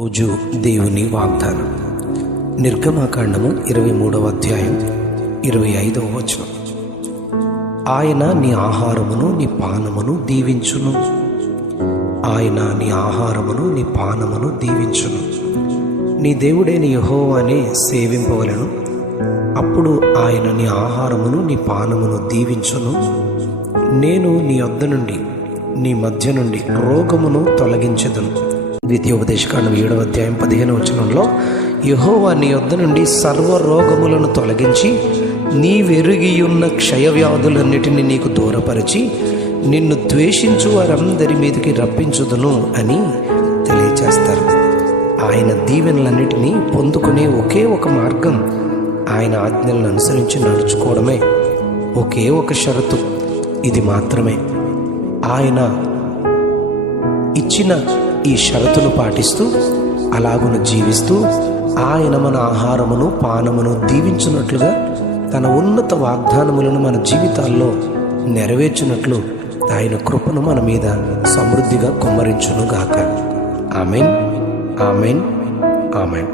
రోజు దేవుని వాగ్దానం. నిర్గమకాండము 23వ అధ్యాయం 25వ వచనం. ఆయన నీ ఆహారమును నీ పానమును దీవించును. ఆయన నీ ఆహారమును నీ పానమును దీవించును. నీ దేవుడైన యెహోవానే సేవింపవలెను. అప్పుడు ఆయన నీ ఆహారమును నీ పానమును దీవించును. నేను నీ యొద్ద నుండి నీ మధ్య నుండి రోగమును తొలగించెదను. ద్వితీయోపదేశకాండం 7వ అధ్యాయం 15వ వచనంలో యెహోవా నీ యొద్ద నుండి సర్వ రోగములను తొలగించి నీవెరిగియున్న క్షయవ్యాధులన్నిటినీ నీకు దూరపరిచి నిన్ను ద్వేషించు వారందరి మీదకి రప్పించుదును అని తెలియచేస్తారు. ఆయన దీవెనలన్నిటినీ పొందుకునే ఒకే ఒక మార్గం ఆయన ఆజ్ఞలను అనుసరించి నడుచుకోవడమే. ఒకే ఒక షరతు, ఇది మాత్రమే. ఆయన ఇచ్చిన ఈ షరతును పాటిస్తూ అలాగును జీవిస్తూ ఆయన మన ఆహారమును పానమును దీవించున్నట్లుగా తన ఉన్నత వాగ్దానములను మన జీవితాల్లో నెరవేర్చున్నట్లు ఆయన కృపను మన మీద సమృద్ధిగా కుమ్మరించునుగాక. Amen, amen, amen.